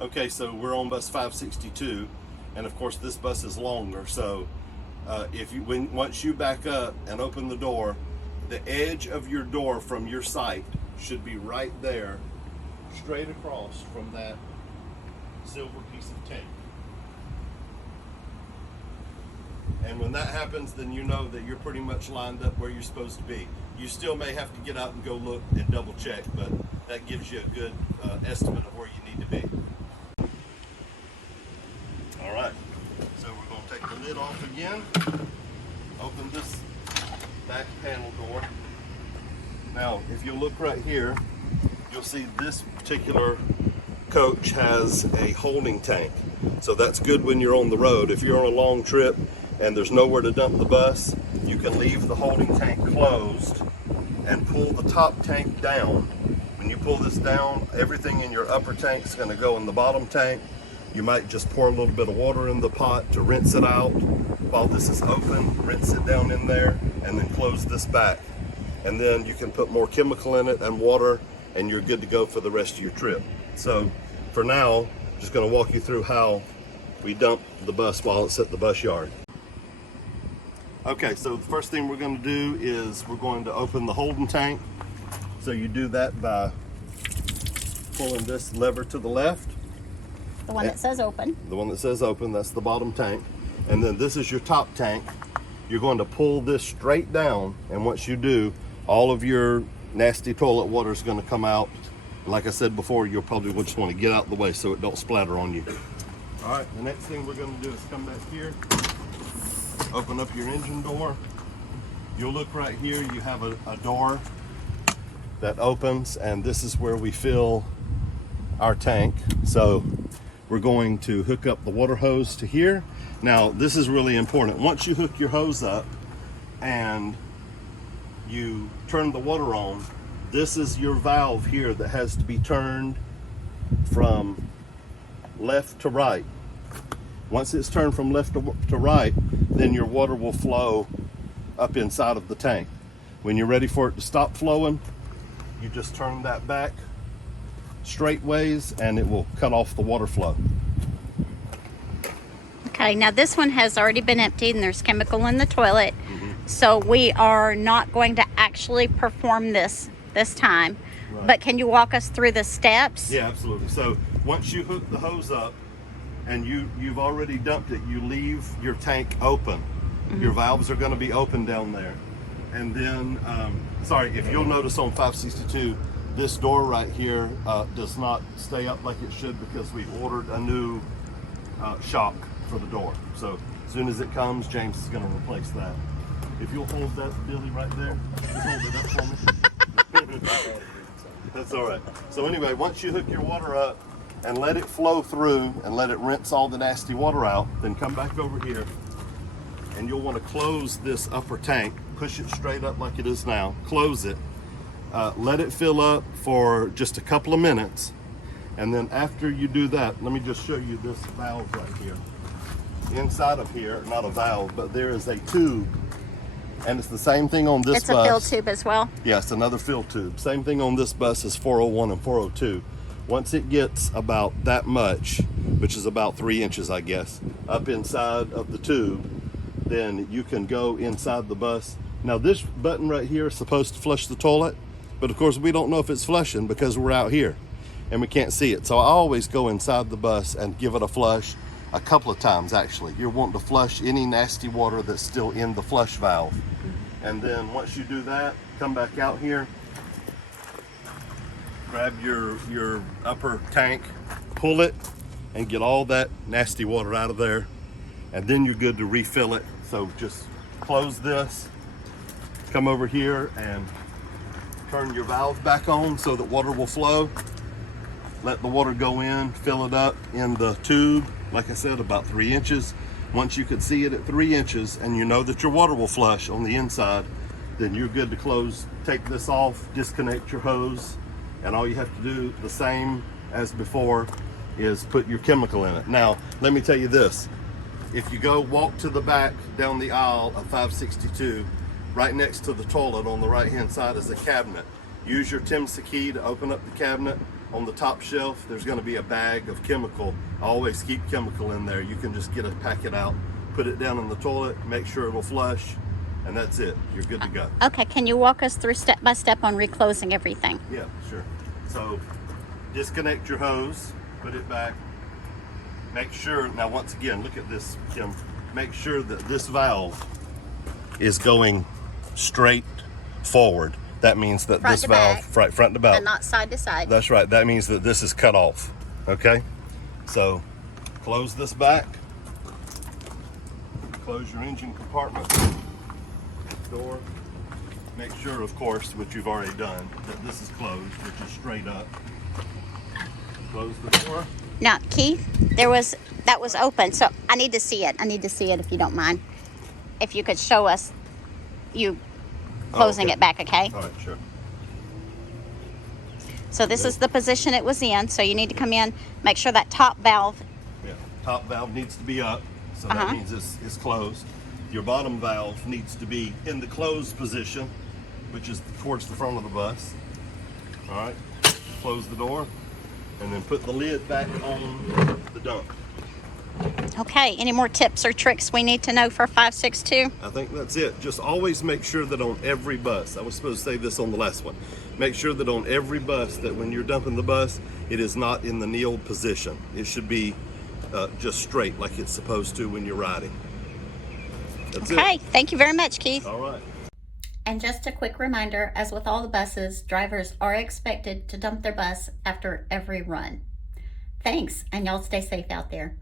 Okay, so we're on bus 562, and of course this bus is longer. So once you back up and open the door, the edge of your door from your sight should be right there, straight across from that silver piece of tape. And when that happens, then you know that you're pretty much lined up where you're supposed to be. You still may have to get out and go look and double check, but that gives you a good estimate of where you need to be. All right, so we're going to take the lid off again, open this back panel door. Now, if you look right here, you'll see this particular coach has a holding tank. So that's good when you're on the road. If you're on a long trip and there's nowhere to dump the bus, you can leave the holding tank closed and pull the top tank down. When you pull this down, everything in your upper tank is going to go in the bottom tank. You might just pour a little bit of water in the pot to rinse it out. While this is open, rinse it down in there and then close this back. And then you can put more chemical in it and water, and you're good to go for the rest of your trip. So for now, just going to walk you through how we dump the bus while it's at the bus yard. Okay, so the first thing we're going to do is we're going to open the holding tank. So you do that by pulling this lever to the left. The one that says open. The one that says open, that's the bottom tank. And then this is your top tank. You're going to pull this straight down, and once you do, all of your nasty toilet water is going to come out. Like I said before, you'll probably just want to get out of the way so it don't splatter on you. All right, the next thing we're going to do is come back here, open up your engine door. You'll look right here, you have a door that opens, and this is where we fill our tank. So we're going to hook up the water hose to here. Now, this is really important. Once you hook your hose up and you turn the water on, this is your valve here that has to be turned from left to right. Once it's turned from left to right, then your water will flow up inside of the tank. When you're ready for it to stop flowing, you just turn that back straight ways and it will cut off the water flow. Okay, now this one has already been emptied and there's chemical in the toilet. So we are not going to actually perform this time. Right. But can you walk us through the steps? Yeah, absolutely. So once you hook the hose up and you've already dumped it, you leave your tank open. Your valves are going to be open down there. And then, sorry, if you'll notice on 562, this door right here does not stay up like it should because we ordered a new shock for the door. So as soon as it comes, James is going to replace that. If you'll hold that, Billy, right there, just hold it up for me. That's all right. So anyway, once you hook your water up and let it flow through and let it rinse all the nasty water out, then come back over here and you'll want to close this upper tank, push it straight up like it is now, close it, let it fill up for just a couple of minutes. And then after you do that, let me just show you this valve right here. Inside of here, not a valve, but there is a tube. And it's the same thing on this bus. It's a fill tube as well? Yes, another fill tube. Same thing on this bus as 401 and 402. Once it gets about that much, which is about 3 inches, I guess, up inside of the tube, then you can go inside the bus. Now this button right here is supposed to flush the toilet, but of course we don't know if it's flushing because we're out here and we can't see it. So I always go inside the bus and give it a flush a couple of times actually. You're wanting to flush any nasty water that's still in the flush valve. And then once you do that, come back out here, grab your upper tank, pull it, and get all that nasty water out of there. And then you're good to refill it. So just close this, come over here and turn your valve back on so that water will flow. Let the water go in, fill it up in the tube, like I said, about 3 inches. Once you can see it at 3 inches and you know that your water will flush on the inside, then you're good to close. Take this off, disconnect your hose, and all you have to do, the same as before, is put your chemical in it. Now, let me tell you this. If you go walk to the back down the aisle of 562, right next to the toilet on the right-hand side is a cabinet. Use your Temsa key to open up the cabinet, on the top shelf, there's going to be a bag of chemical. I always keep chemical in there. You can just get a packet out, put it down in the toilet, make sure it'll flush, and that's it. You're good to go. Okay, can you walk us through step by step on reclosing everything? Yeah, sure. So disconnect your hose, put it back. Make sure, now once again, look at this, Kim. Make sure that this valve is going straight forward. That means that Front this to valve, back. right, front to back. And not side to side. That's right. That means that this is cut off. Okay? So close this back. Close your engine compartment door. Make sure, of course, which you've already done, that this is closed, which is straight up. Close the door. Now, Keith, that was open, so I need to see it. I need to see it if you don't mind. If you could show us you closing okay. it back, okay? All right, sure. So this is the position it was in. So you need to come in, make sure that top valve. Yeah, top valve needs to be up, so that means it's closed. Your bottom valve needs to be in the closed position, which is towards the front of the bus. All right, close the door, and then put the lid back on the dump. Okay, any more tips or tricks we need to know for 562? I think that's it. Just always make sure that on every bus, I was supposed to say this on the last one, make sure that on every bus that when you're dumping the bus, it is not in the kneeled position. It should be just straight like it's supposed to when you're riding. That's Okay, it. thank you very much, Keith. All right. And just a quick reminder, as with all the buses, drivers are expected to dump their bus after every run. Thanks, and y'all stay safe out there.